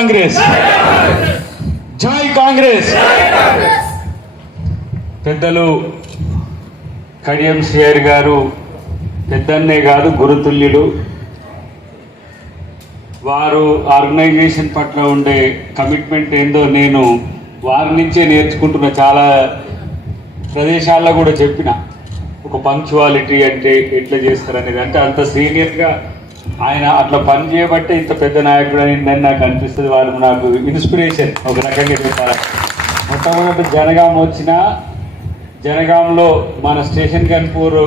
కాంగ్రెస్. జై కాంగ్రెస్. పెద్దలు కడియం శ్రీహరి గారు పెద్దన్నే కాదు గురుతుల్యుడు వారు ఆర్గనైజేషన్ పట్ల ఉండే కమిట్మెంట్ ఏందో నేను వారి నుంచే నేర్చుకుంటున్న చాలా ప్రదేశాల్లో కూడా చెప్పిన. ఒక పంక్చువాలిటీ అంటే ఎట్లా చేస్తారనేది. అంటే అంత సీనియర్గా ఆయన అట్లా పని చేయబట్టే ఇంత పెద్ద నాయకుడు అని నాకు అనిపిస్తుంది. వాళ్ళు నాకు ఇన్స్పిరేషన్ ఒక రకంగా చెప్పారు మొట్టమొదటి జనగాం వచ్చిన జనగాంలో మన స్టేషన్ కన్పూర్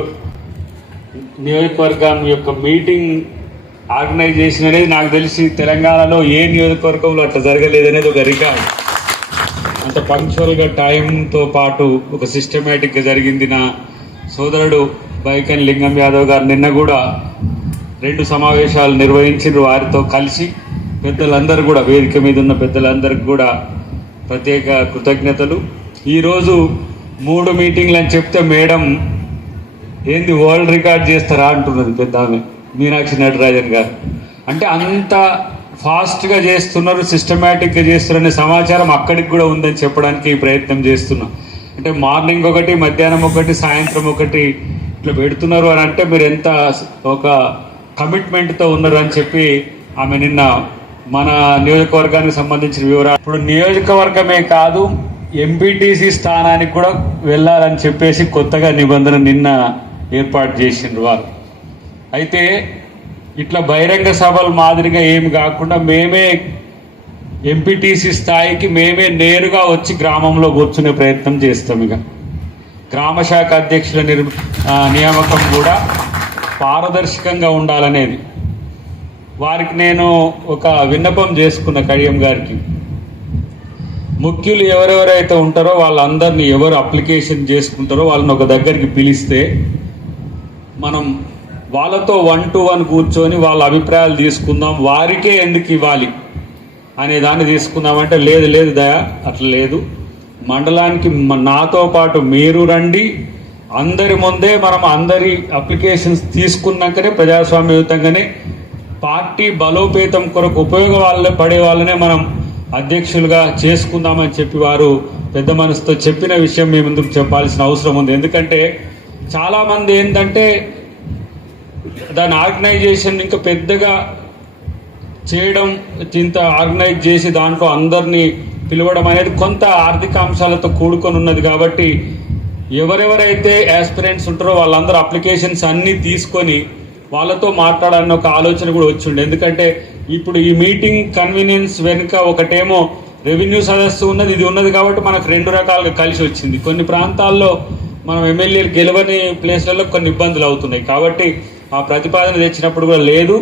నియోజకవర్గం యొక్క మీటింగ్ ఆర్గనైజేషన్ అనేది నాకు తెలిసి తెలంగాణలో ఏ నియోజకవర్గంలో అట్లా జరగలేదనేది ఒక రికార్డ్. అంత పంక్చువల్గా టైంతో పాటు ఒక సిస్టమేటిక్గా జరిగింది నా సోదరుడు బైకన్ లింగం యాదవ్ గారు నిన్న కూడా రెండు సమావేశాలు నిర్వహించిన వారితో కలిసి. పెద్దలందరూ కూడా వేదిక మీద ఉన్న పెద్దలందరికీ కూడా ప్రత్యేక కృతజ్ఞతలు. ఈరోజు మూడు మీటింగ్లు అని చెప్తే మేడం ఏంది వరల్డ్ రికార్డ్ చేస్తారా అంటున్నది పెద్ద ఆమె మీనాక్షి నటరాజన్ గారు. అంటే అంత ఫాస్ట్గా చేస్తున్నారు సిస్టమేటిక్గా చేస్తున్నారనే సమాచారం అక్కడికి కూడా ఉందని చెప్పడానికి ఈ ప్రయత్నం చేస్తున్నాం. అంటే మార్నింగ్ ఒకటి మధ్యాహ్నం ఒకటి సాయంత్రం ఒకటి ఇట్లా పెడుతున్నారు అని అంటే మీరు ఎంత ఒక కమిట్మెంట్తో ఉన్నారని చెప్పి ఆమె నిన్న మన నియోజకవర్గానికి సంబంధించిన వివరాలు. ఇప్పుడు నియోజకవర్గమే కాదు ఎంపీటీసీ స్థానానికి కూడా వెళ్ళాలని చెప్పేసి కొత్తగా నిబంధన నిన్న ఏర్పాటు చేసిండ్రు వారు. అయితే ఇట్లా బహిరంగ సభలు మాదిరిగా ఏమి కాకుండా మేమే ఎంపీటీసీ స్థాయికి మేమే నేరుగా వచ్చి గ్రామంలో కూర్చునే ప్రయత్నం చేస్తాం ఇక. గ్రామ శాఖ అధ్యక్షుల నిర్ నియామకం కూడా పారదర్శకంగా ఉండాలనేది. వారికి నేను ఒక విన్నపం చేసుకున్న కడియం గారికి. ముఖ్యులు ఎవరెవరైతే ఉంటారో వాళ్ళందరినీ ఎవరు అప్లికేషన్ చేసుకుంటారో వాళ్ళని ఒక దగ్గరికి పిలిస్తే మనం వాళ్ళతో వన్ టు వన్ కూర్చొని వాళ్ళ అభిప్రాయాలు తీసుకుందాం వారికే ఎందుకు ఇవ్వాలి అనే దాన్ని తీసుకుందామంటే లేదు లేదు దయా అట్లా లేదు. మండలానికి నాతో పాటు మీరు రండి అందరి ముందే మనం అందరి అప్లికేషన్స్ తీసుకున్నాకనే ప్రజాస్వామ్యయుతంగానే పార్టీ బలోపేతం కొరకు ఉపయోగ వాళ్ళ పడే వాళ్ళనే మనం అధ్యక్షులుగా చేసుకుందామని చెప్పి వారు పెద్ద మనసుతో చెప్పిన విషయం మీ ముందుకు చెప్పాల్సిన అవసరం ఉంది. ఎందుకంటే చాలామంది ఏంటంటే దాని ఆర్గనైజేషన్ ఇంకా పెద్దగా చేయడం ఇంత ఆర్గనైజ్ చేసి దాంట్లో అందరినీ పిలవడం అనేది కొంత ఆర్థిక అంశాలతో కూడుకొని ఉన్నది కాబట్టి ఎవరెవరైతే యాస్పిరెంట్స్ ఉంటారో వాళ్ళందరూ అప్లికేషన్స్ అన్నీ తీసుకొని వాళ్ళతో మాట్లాడాలన్న ఒక ఆలోచన కూడా వచ్చిండే ఎందుకంటే ఇప్పుడు ఈ మీటింగ్ కన్వీనియన్స్ వెనుక ఒకటేమో రెవెన్యూ సదస్సు ఉన్నది ఇది ఉన్నది కాబట్టి మనకు రెండు రకాలుగా కలిసి వచ్చింది. కొన్ని ప్రాంతాల్లో మనం ఎమ్మెల్యేలు గెలవని ప్లేస్లలో కొన్ని ఇబ్బందులు అవుతున్నాయి. కాబట్టి ఆ ప్రతిపాదన తెచ్చినప్పుడు కూడా లేదు.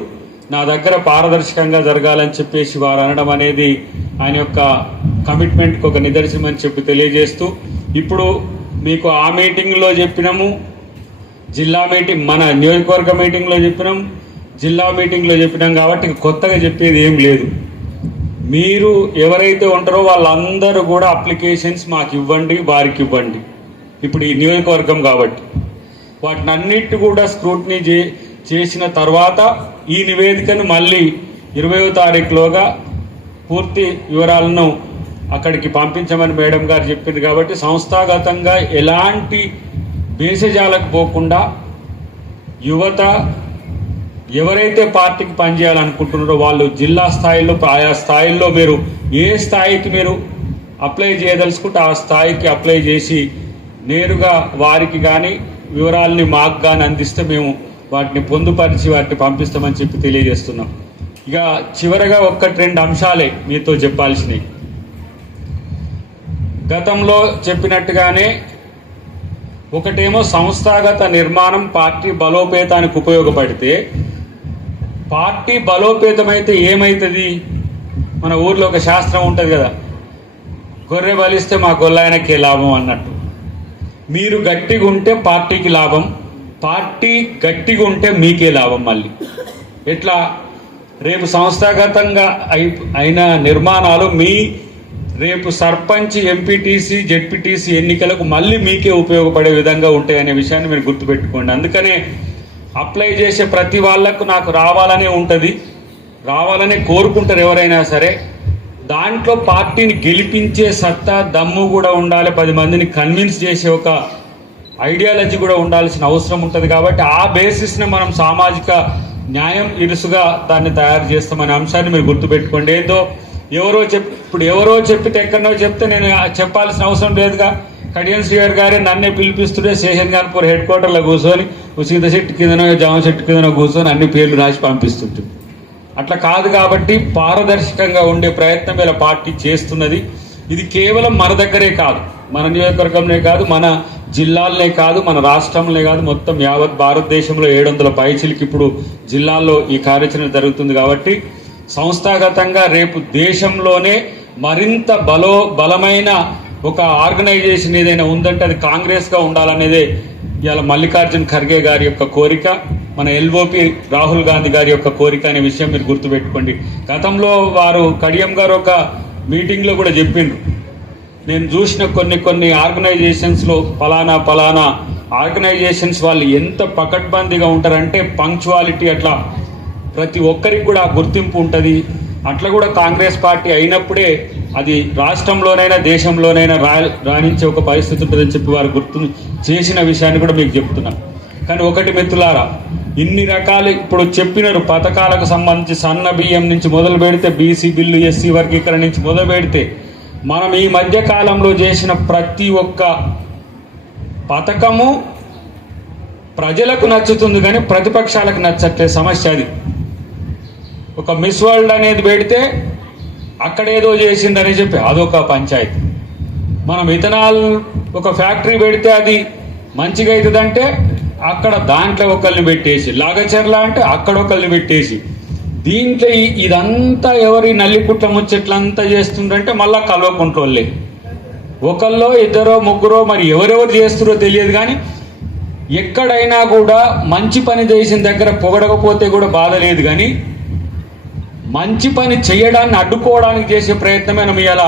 నా దగ్గర పారదర్శకంగా జరగాలని చెప్పేసి వారు అనడం అనేది ఆయన యొక్క కమిట్మెంట్కి ఒక నిదర్శనం అని చెప్పి తెలియజేస్తూ ఇప్పుడు మీకు ఆ మీటింగ్లో చెప్పినాము జిల్లా మీటింగ్ మన నియోజకవర్గ మీటింగ్లో చెప్పినాం జిల్లా మీటింగ్లో చెప్పినాం కాబట్టి కొత్తగా చెప్పేది ఏం లేదు. మీరు ఎవరైతే ఉంటారో వాళ్ళందరూ కూడా అప్లికేషన్స్ మాకు ఇవ్వండి వారికి ఇవ్వండి. ఇప్పుడు ఈ నియోజకవర్గం కాబట్టి. వాటిని అన్నిటి కూడా స్క్రూటినీ చే చేసిన తర్వాత ఈ నివేదికను మళ్ళీ ఇరవయో తారీఖులోగా పూర్తి వివరాలను అక్కడికి పంపించమని మేడం గారు చెప్పింది కాబట్టి సంస్థాగతంగా ఎలాంటి భేషజాలకు పోకుండా యువత ఎవరైతే పార్టీకి పనిచేయాలనుకుంటున్నారో వాళ్ళు జిల్లా స్థాయిలో ఆయా స్థాయిల్లో మీరు ఏ స్థాయికి మీరు అప్లై చేయదలుచుకుంటే ఆ స్థాయికి అప్లై చేసి నేరుగా వారికి కానీ వివరాలని మాకు కానీ అందిస్తే మేము వాటిని పొందుపరిచి వాటిని పంపిస్తామని చెప్పి తెలియజేస్తున్నాం. ఇక చివరగా ఒక్కటి రెండు అంశాలే మీతో చెప్పాల్సినవి. గతంలో చెప్పినట్టుగానే ఒకటేమో సంస్థాగత నిర్మాణం పార్టీ బలోపేతానికి ఉపయోగపడితే పార్టీ బలోపేతమైతే ఏమవుతుంది మన ఊర్లో ఒక శాస్త్రం ఉంటుంది కదా గొర్రె బలిస్తే మా గొల్లాయనకి లాభం అన్నట్టు. మీరు గట్టిగా ఉంటే పార్టీకి లాభం పార్టీ గట్టిగా ఉంటే మీకే లాభం మళ్ళీ. ఎట్లా? రేపు సంస్థాగతంగా అయి అయిన నిర్మాణాలు మీ రేపు సర్పంచ్ ఎంపీటీసీ జెడ్పీటీసీ ఎన్నికలకు మళ్ళీ మీకే ఉపయోగపడే విధంగా ఉంటాయనే విషయాన్ని మీరు గుర్తుపెట్టుకోండి. అందుకనే అప్లై చేసే ప్రతి వాళ్ళకు నాకు రావాలనే ఉంటుంది. రావాలనే కోరుకుంటారు ఎవరైనా సరే. దాంట్లో పార్టీని గెలిపించే సత్తా దమ్ము కూడా ఉండాలి. పది మందిని కన్విన్స్ చేసే ఒక ఐడియాలజీ కూడా ఉండాల్సిన అవసరం ఉంటుంది కాబట్టి ఆ బేసిస్ని మనం సామాజిక న్యాయం ఇరుసుగా దాన్ని తయారు చేస్తామనే అంశాన్ని మీరు గుర్తుపెట్టుకోండి. ఏదో ఎవరో చెప్ ఇప్పుడు ఎవరో చెప్పితే ఎక్కడనో చెప్తే నేను చెప్పాల్సిన అవసరం లేదుగా. కడియం శ్రీగారు గారే నన్నే పిలిపిస్తుంటే శేషన్ గాన్పూర్ హెడ్ క్వార్టర్లో కూర్చొని ఉచిత చెట్టు కిందనో జామ చెట్టు కిందనో కూర్చొని అన్ని పేర్లు రాసి పంపిస్తుంటుంది. అట్లా కాదు కాబట్టి పారదర్శకంగా ఉండే ప్రయత్నం ఇలా పార్టీ చేస్తున్నది. ఇది కేవలం మన దగ్గరే కాదు. మన నియోజకవర్గంలో కాదు మన జిల్లాలనే కాదు మన రాష్ట్రంలో కాదు. మొత్తం యావత్ భారతదేశంలో ఏడు వందల పైచిలకి ఇప్పుడు జిల్లాల్లో ఈ కార్యాచరణ జరుగుతుంది కాబట్టి సంస్థాగతంగా రేపు దేశంలోనే మరింత బలో బలమైన ఒక ఆర్గనైజేషన్ ఏదైనా ఉందంటే అది కాంగ్రెస్గా ఉండాలనేదే ఇవాళ మల్లికార్జున్ ఖర్గే గారి యొక్క కోరిక మన ఎల్ఓపి రాహుల్ గాంధీ గారి యొక్క కోరిక అనే విషయం మీరు గుర్తుపెట్టుకోండి. గతంలో వారు కడియం గారు ఒక మీటింగ్లో కూడా చెప్పిండ్రు. నేను చూసిన కొన్ని కొన్ని ఆర్గనైజేషన్స్లో ఫలానా ఫలానా ఆర్గనైజేషన్స్ వాళ్ళు ఎంత పకడ్బందీగా ఉంటారంటే పంక్చువాలిటీ అట్లా ప్రతి ఒక్కరికి కూడా గుర్తింపు ఉంటుంది. అట్లా కూడా కాంగ్రెస్ పార్టీ అయినప్పుడే అది రాష్ట్రంలోనైనా దేశంలోనైనా రా రాణించే ఒక పరిస్థితి ఉంటుందని చెప్పి వారు గుర్తు చేసిన విషయాన్ని కూడా మీకు చెప్తున్నాను. కానీ ఒకటి మిత్రులారా ఇన్ని రకాలు ఇప్పుడు చెప్పినారు పథకాలకు సంబంధించి సన్న బియ్యం నుంచి మొదలు పెడితే బీసీ బిల్లు ఎస్సీ వర్గీకరణ నుంచి మొదలు పెడితే మనం ఈ మధ్య కాలంలో చేసిన ప్రతి ఒక్క పథకము ప్రజలకు నచ్చుతుంది కానీ ప్రతిపక్షాలకు నచ్చట్లే సమస్య అది. ఒక మిస్ వరల్డ్ అనేది పెడితే అక్కడేదో చేసిందని చెప్పి అదొక పంచాయతీ. మనం ఇథనాల్ ఒక ఫ్యాక్టరీ పెడితే అది మంచిగా అవుతుందంటే అక్కడ దాంట్లో ఒకరిని పెట్టేసి లాగచెర్ల అంటే అక్కడ ఒకరిని పెట్టేసి దీంట్లో ఇదంతా ఎవరి నల్లిపుట్ల ముచ్చట్లంతా చేస్తుందంటే మళ్ళీ కలవకుంటోళ్ళే ఒకళ్ళో ఇద్దరో ముగ్గురో మరి ఎవరెవరు చేస్తారో తెలియదు కానీ ఎక్కడైనా కూడా మంచి పని చేసిన దగ్గర పొగడకపోతే కూడా బాధ లేదు కానీ మంచి పని చేయడాన్ని అడ్డుకోవడానికి చేసే ప్రయత్నమే మనం ఇలా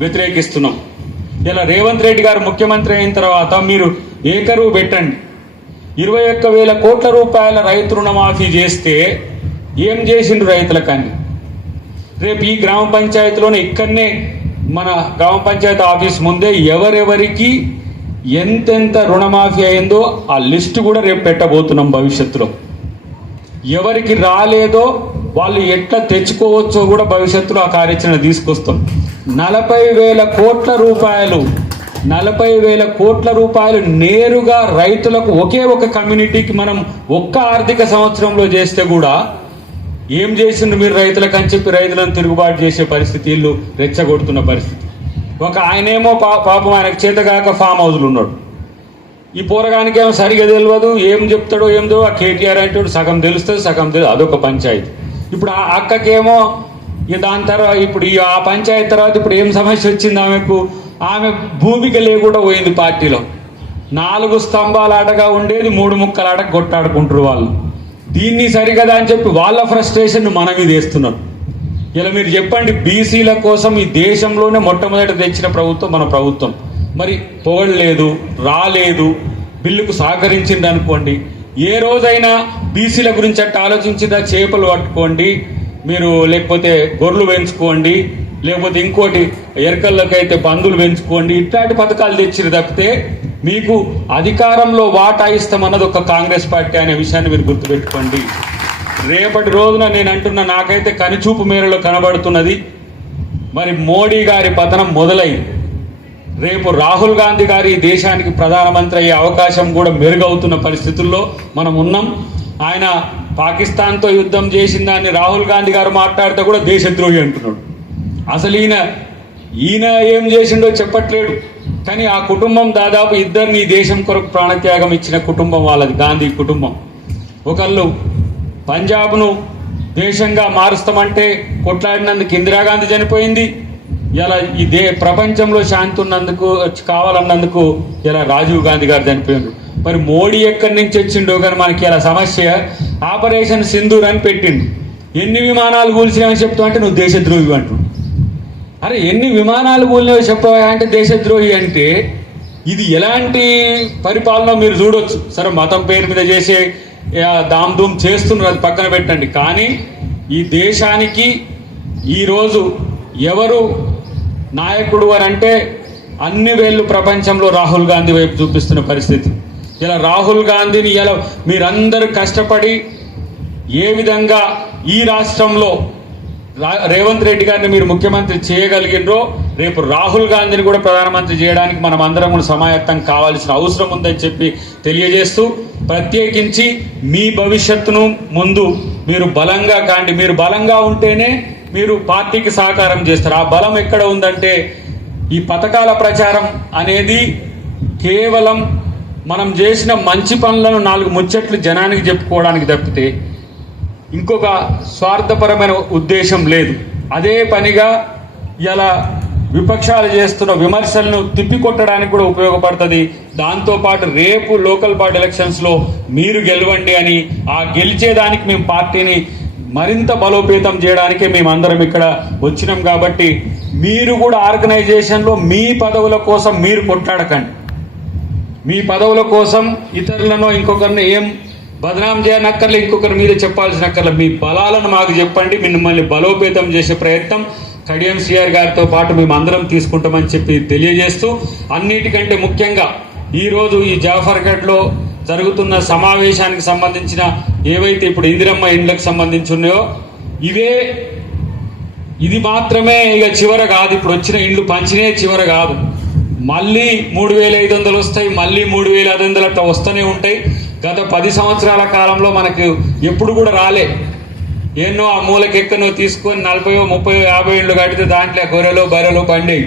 వ్యతిరేకిస్తున్నాం. ఇలా రేవంత్ రెడ్డి గారు ముఖ్యమంత్రి అయిన తర్వాత మీరు ఏకరువు పెట్టండి. ఇరవై ఒక్క వేల కోట్ల రూపాయల రైతు రుణమాఫీ చేస్తే ఏం చేసిండ్రు రైతులకని? రేపు ఈ గ్రామ పంచాయతీలోనే ఇక్కడనే మన గ్రామ పంచాయతీ ఆఫీస్ ముందే ఎవరెవరికి ఎంతెంత రుణమాఫీ అయిందో ఆ లిస్టు కూడా రేపు పెట్టబోతున్నాం భవిష్యత్తులో. ఎవరికి రాలేదో వాళ్ళు ఎట్లా తెచ్చుకోవచ్చో కూడా భవిష్యత్తులో ఆ కార్యాచరణ తీసుకొస్తాం నలభై వేల కోట్ల రూపాయలు నలభై వేల కోట్ల రూపాయలు నేరుగా రైతులకు ఒకే ఒక కమ్యూనిటీకి మనం ఒక్క ఆర్థిక సంవత్సరంలో చేస్తే కూడా ఏం చేసిండ్రు మీరు రైతులకు అని చెప్పి రైతులను తిరుగుబాటు చేసే పరిస్థితి వీళ్ళు రెచ్చగొడుతున్న పరిస్థితి. ఒక ఆయనేమో పా పాపం ఆయనకు చేతగాక ఫామ్ హౌస్లు ఉన్నాడు. ఈ పోరగానికి ఏమో సరిగా తెలియదు ఏం చెప్తాడో ఏం తెలియదు ఆ కేటీఆర్ అంటే సగం తెలుస్తుంది సగం తెలియదు అదొక పంచాయతీ. ఇప్పుడు ఆ అక్కకేమో ఇక దాని తర్వాత ఇప్పుడు ఈ ఆ పంచాయతీ తర్వాత ఇప్పుడు ఏం సమస్య వచ్చింది ఆమెకు? ఆమె భూమిక లేకుండా పోయింది పార్టీలో. నాలుగు స్తంభాల ఆటగా ఉండేది మూడు ముక్కల ఆట కొట్టాడుకుంటారు వాళ్ళు. దీన్ని సరికదా అని చెప్పి వాళ్ళ ఫ్రస్ట్రేషన్ మన మీద వేస్తున్నారు. ఇలా మీరు చెప్పండి బీసీల కోసం ఈ దేశంలోనే మొట్టమొదటి తెచ్చిన ప్రభుత్వం మన ప్రభుత్వం. మరి పొగడలేదు రాలేదు బిల్లుకు సహకరించింది అనుకోండి ఏ రోజైనా బీసీల గురించి అట్ట ఆలోచించిందా? చేపలు పట్టుకోండి. మీరు లేకపోతే గొర్రెలు పెంచుకోండి. లేకపోతే ఇంకోటి ఎరకల్లకైతే పందులు పెంచుకోండి. ఇట్లాంటి పథకాలు తెచ్చిరు తప్పితే మీకు అధికారంలో వాటా ఇస్తామన్నది ఒక కాంగ్రెస్ పార్టీ అనే విషయాన్ని మీరు గుర్తుపెట్టుకోండి. రేపటి రోజున నేను అంటున్న నాకైతే కనిచూపు మేరలో కనబడుతున్నది. మరి మోడీ గారి పతనం మొదలైంది. రేపు రాహుల్ గాంధీ గారి దేశానికి ప్రధానమంత్రి అయ్యే అవకాశం కూడా మెరుగవుతున్న పరిస్థితుల్లో మనం ఉన్నాం. ఆయన పాకిస్తాన్తో యుద్ధం చేసిన దాన్ని రాహుల్ గాంధీ గారు మాట్లాడితే కూడా దేశద్రోహి అంటున్నాడు. అసలు ఈయన ఈయన ఏం చేసిండో చెప్పట్లేడు. కానీ ఆ కుటుంబం దాదాపు ఇద్దరిని ఈ దేశం కొరకు ప్రాణత్యాగం ఇచ్చిన కుటుంబం వాళ్ళది గాంధీ కుటుంబం. ఒకళ్ళు పంజాబ్ను దేశంగా మారుస్తామంటే కొట్లాడినందుకు ఇందిరాగాంధీ చనిపోయింది. ఇలా ఈ దే ప్రపంచంలో శాంతి ఉన్నందుకు కావాలన్నందుకు ఇలా రాజీవ్ గాంధీ గారు చనిపోయిండు మరి మోడీ ఎక్కడి నుంచి వచ్చిండో కానీ మనకి ఇలా సమస్య ఆపరేషన్ సింధూర్ అని పెట్టిండు. ఎన్ని విమానాలు కూల్చినామని చెప్తావు అంటే నువ్వు దేశద్రోహి అంటు అరే ఎన్ని విమానాలు కూలినవి చెప్పవా అంటే దేశద్రోహి అంటే ఇది ఎలాంటి పరిపాలన మీరు చూడొచ్చు. సరే మతం పేరు మీద చేసే దామ్ దూమ్ చేస్తున్నారు అది పక్కన పెట్టండి. కానీ ఈ దేశానికి ఈరోజు ఎవరు నాయకుడు అని అంటే అన్ని వేళ్ళు ప్రపంచంలో రాహుల్ గాంధీ వైపు చూపిస్తున్న పరిస్థితి. ఇలా రాహుల్ గాంధీని ఇలా మీరందరూ కష్టపడి ఏ విధంగా ఈ రాష్ట్రంలో రా- రేవంత్ రెడ్డి గారిని మీరు ముఖ్యమంత్రి చేయగలిగినరో రేపు రాహుల్ గాంధీని కూడా ప్రధానమంత్రి చేయడానికి మనం అందరం కూడా సమాయత్తం కావాల్సిన అవసరం ఉందని చెప్పి తెలియజేస్తూ ప్రత్యేకించి మీ భవిష్యత్తును ముందు మీరు బలంగా కాండి. మీరు బలంగా ఉంటేనే మీరు పార్టీకి సహకారం చేస్తారు. ఆ బలం ఎక్కడ ఉందంటే ఈ పథకాల ప్రచారం అనేది కేవలం మనం చేసిన మంచి పనులను నాలుగు ముచ్చట్లు జనానికి చెప్పుకోవడానికి తప్పితే ఇంకొక స్వార్థపరమైన ఉద్దేశం లేదు. అదే పనిగా ఇలా విపక్షాలు చేస్తున్న విమర్శలను తిప్పికొట్టడానికి కూడా ఉపయోగపడుతుంది. దాంతోపాటు రేపు లోకల్ పార్టీ ఎలక్షన్స్లో మీరు గెలవండి అని ఆ గెలిచేదానికి మేము పార్టీని మరింత బలోపేతం చేయడానికే మేమందరం ఇక్కడ వచ్చినాం కాబట్టి మీరు కూడా ఆర్గనైజేషన్లో మీ పదవుల కోసం మీరు కొట్లాడకండి. మీ పదవుల కోసం ఇతరులను ఇంకొకరిని ఏం బదనాం చేయనక్కర్లే ఇంకొకరి మీద చెప్పాల్సిన అక్కర్లే మీ బలాలను మాకు చెప్పండి. మిమ్మల్ని బలోపేతం చేసే ప్రయత్నం కడియం సిఆర్ గారితో పాటు మేము అందరం తీసుకుంటామని చెప్పి తెలియజేస్తూ అన్నిటికంటే ముఖ్యంగా ఈరోజు ఈ జాఫర్గఢ్లో జరుగుతున్న సమావేశానికి సంబంధించిన ఏవైతే ఇప్పుడు ఇందిరమ్మ ఇండ్లకు సంబంధించి ఉన్నాయో ఇవే ఇది మాత్రమే ఇక చివర కాదు. ఇప్పుడు వచ్చిన ఇండ్లు పంచినే చివర కాదు. మళ్ళీ మూడు వేల ఐదు వందలు వస్తాయి మళ్ళీ మూడు వేల ఐదు వందలు అట్లా వస్తూనే ఉంటాయి. గత పది సంవత్సరాల కాలంలో మనకు ఎప్పుడు కూడా రాలే. ఎన్నో ఆ మూలకెక్కనో తీసుకొని నలభై ముప్పై యాభై ఏళ్ళు కడితే దాంట్లో గొర్రెలు బర్రెలు పండి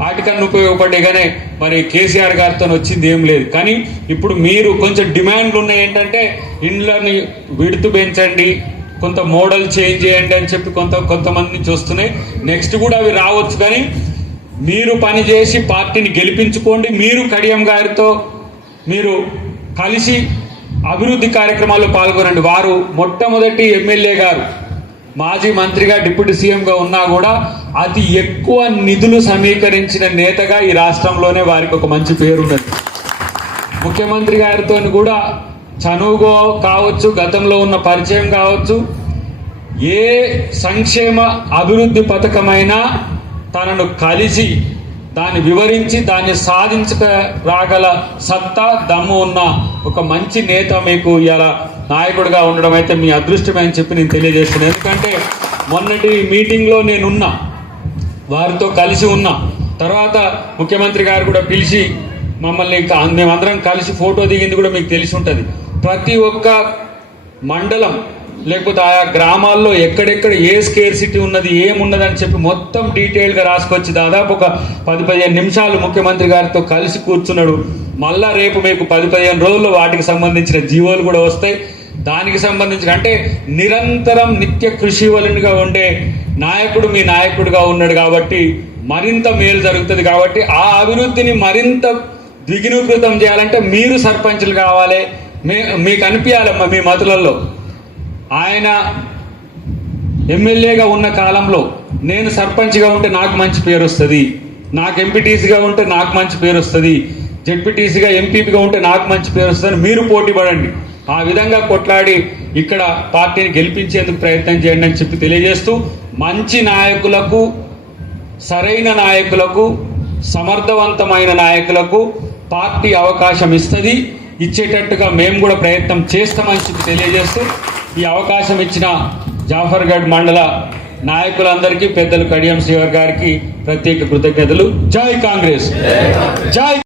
వాటికన్నా ఉపయోగపడ్డాయి కానీ మరి కేసీఆర్ గారితో వచ్చింది ఏం లేదు. కానీ ఇప్పుడు మీరు కొంచెం డిమాండ్లు ఉన్నాయి ఏంటంటే ఇండ్లని విడుతు పెంచండి కొంత మోడల్ చేంజ్ చేయండి అని చెప్పి కొంత కొంతమంది నుంచి వస్తున్నాయి. నెక్స్ట్ కూడా అవి రావచ్చు కానీ మీరు పని చేసి పార్టీని గెలిపించుకోండి. మీరు కడియం గారితో మీరు కలిసి అభివృద్ధి కార్యక్రమాల్లో పాల్గొనండి. వారు మొట్టమొదటి ఎమ్మెల్యే గారు. మాజీ మంత్రిగా డిప్యూటీ సీఎంగా ఉన్నా కూడా అతి ఎక్కువ నిధులు సమీకరించిన నేతగా ఈ రాష్ట్రంలోనే వారికి ఒక మంచి పేరు ఉన్నది. ముఖ్యమంత్రి గారితో కూడా చనువుగో కావచ్చు గతంలో ఉన్న పరిచయం కావచ్చు ఏ సంక్షేమ అభివృద్ధి పథకమైనా తనను కలిసి దాన్ని వివరించి దాన్ని సాధించక రాగల సత్తా దమ్ము ఉన్న ఒక మంచి నేత మీకు ఇలా నాయకుడిగా ఉండడం అయితే మీ అదృష్టమే అని చెప్పి నేను తెలియజేస్తున్నాను. ఎందుకంటే మొన్నటి మీటింగ్లో నేనున్నా వారితో కలిసి ఉన్నా తర్వాత ముఖ్యమంత్రి గారు కూడా పిలిచి మమ్మల్ని ఇంకా మేమందరం కలిసి ఫోటో దిగింది కూడా మీకు తెలిసి ఉంటుంది. ప్రతి ఒక్క మండలం లేకపోతే ఆయా గ్రామాల్లో ఎక్కడెక్కడ ఏ స్కేర్ సిటీ ఉన్నది ఏమున్నది అని చెప్పి మొత్తం డీటెయిల్గా రాసుకొచ్చి దాదాపు ఒక పది పదిహేను నిమిషాలు ముఖ్యమంత్రి గారితో కలిసి కూర్చున్నాడు. మళ్ళా రేపు మీకు పది పదిహేను రోజుల్లో వాటికి సంబంధించిన జీవోలు కూడా వస్తాయి. దానికి సంబంధించిన అంటే నిరంతరం నిత్య కృషి ఉండే నాయకుడు మీ నాయకుడిగా ఉన్నాడు కాబట్టి మరింత మేలు జరుగుతుంది కాబట్టి ఆ అభివృద్ధిని మరింత ద్విగుణీకృతం చేయాలంటే మీరు సర్పంచులు కావాలి. మీ మీకు అనిపించాలమ్మా మీ మతులలో ఆయన ఎమ్మెల్యేగా ఉన్న కాలంలో నేను సర్పంచ్గా ఉంటే నాకు మంచి పేరు వస్తుంది. నాకు ఎంపీటీసీగా ఉంటే నాకు మంచి పేరు వస్తుంది. జెడ్పీటీసీగా ఎంపీపీగా ఉంటే నాకు మంచి పేరు వస్తుంది మీరు పోటీ పడండి. ఆ విధంగా కొట్లాడి ఇక్కడ పార్టీని గెలిపించేందుకు ప్రయత్నం చేయండి అని చెప్పి తెలియజేస్తూ మంచి నాయకులకు సరైన నాయకులకు సమర్థవంతమైన నాయకులకు పార్టీ అవకాశం ఇస్తుంది. ఇచ్చేటట్టుగా మేము కూడా ప్రయత్నం చేస్తామని చెప్పి తెలియజేస్తూ ఈ అవకాశం ఇచ్చిన జాఫర్గఢ్ మండల నాయకులందరికీ పెద్దలు కడియం శ్రీవర్ గారికి ప్రత్యేక కృతజ్ఞతలు. జై కాంగ్రెస్! జై